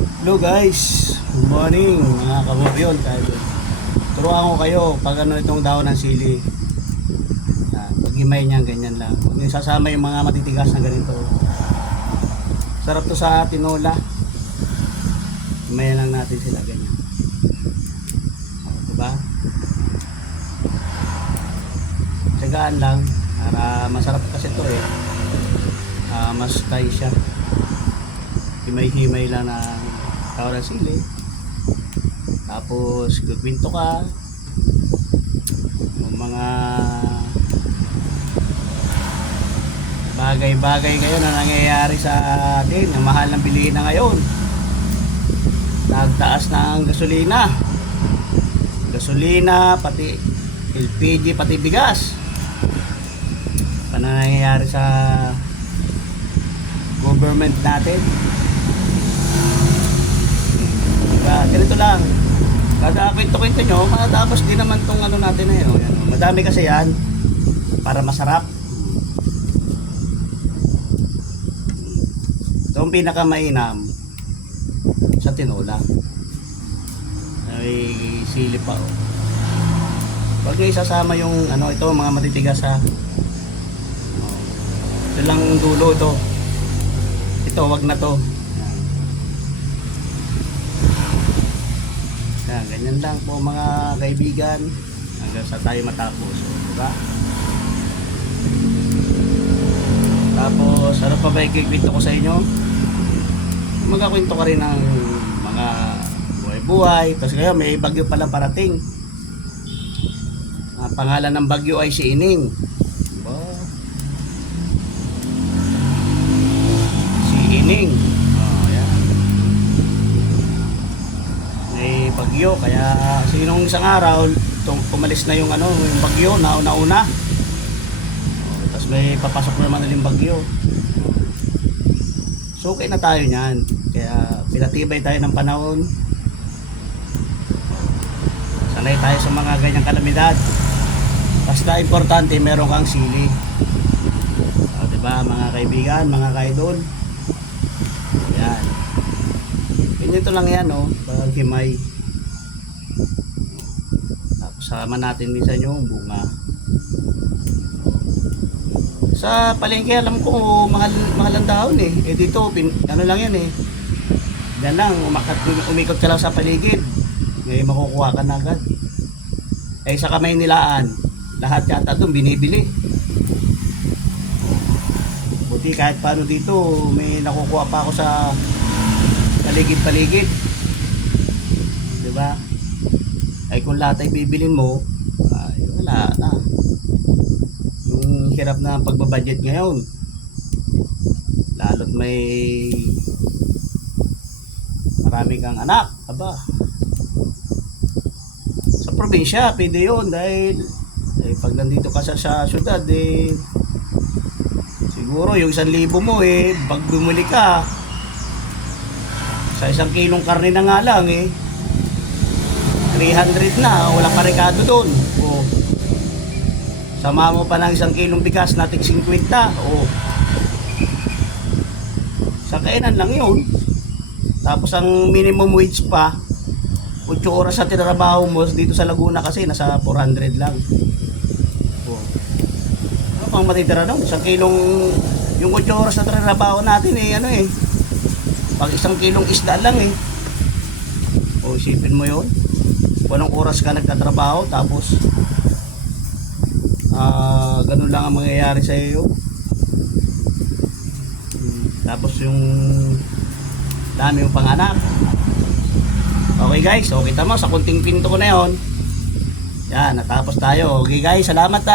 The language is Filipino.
Hello guys, good morning mga kaburyon. Turuan ko kayo pag ano itong dahon ng sili. Pag-himay niya ganyan lang. Huwag niyo sasama yung mga matitigas na ganito. Sarap to sa tinola. Himayan lang natin sila ganyan. Diba? Tsagaan lang para masarap kasi to eh. Mas tay siya. Himay-himay lang ng tawag ng sili. Tapos kukwento ka yung mga bagay-bagay ngayon na nangyayari sa atin. Ang mahal ng bilihin na ngayon. Nagtaas na ang gasolina, pati LPG, pati bigas. Ano nangyayari sa government natin? Ganito lang, kada kwento-kwento nyo matatapos din naman tong ano natin na yun. Madami kasi yan para masarap. Ito ang pinakamainam sa tinola. May sili pa oh. Huwag nyo isasama yung ano, ito mga matitigas ha. Ito lang dulo ito. Ito wag na to. Yan, ganyan lang po mga kaibigan hanggang sa tayo matapos, diba? Tapos ano pa ba ikikwento ko sa inyo? Magkakwento ka rin ng mga buhay-buhay. Tapos ngayon may bagyo pala parating. Ang pangalan ng bagyo ay si Ining, diba? Si Ining. Bagyo, kaya kasi nung isang araw umalis na yung ano, yung bagyo nauna. Tapos may papasok na naman ulit bagyo. So okay na tayo niyan. Kaya pinatibay tayo ng panahon. Sanay tayo sa mga ganyang kalamidad. Basta importante meron kang sili. Diba mga kaibigan, mga kaidol? Yan. Ganito lang yan oh, paghimay. Sama natin minsan yung bunga. Sa palengke alam ko mahal ang dahon eh. Eh dito ano lang yan eh. Yan lang umikot ka lang sa paligid. May makukuha ka na agad. Eh sa kamay nilaan, lahat yata doon binibili. Buti kahit paano dito may nakukuha pa ako sa paligid-paligid. 'Di ba? Ay kung lahat ay bibilin mo, ay wala na. Yung hirap na pagbabudget ngayon, lalo't may marami kang anak, aba. Sa probinsya, pwede yun dahil pag nandito ka sa syudad, siguro yung 1,000 mo pag bumili ka, sa 1 kilong karne na nga lang 300 na, wala pa rekado doon. Oh. Sama mo pa ng 1 kilong bigas na tig 50. Oh. Sa kainan lang yun. Tapos ang minimum wage pa, 8 oras sa tinrabaho mo dito sa Laguna kasi nasa 400 lang. Oh. Ano pang matitira doon? 1 kilong, yung 8 oras na tinrabaho natin pag 1 kilong isda lang Oh, isipin mo yun. Walang oras ka nagtatrabaho tapos ganun lang ang mangyayari sa iyo. Tapos yung dami yung panganak. Okay guys, so kita mo sa kunting pinto ko na yon. Yan, natapos tayo. Okay guys, salamat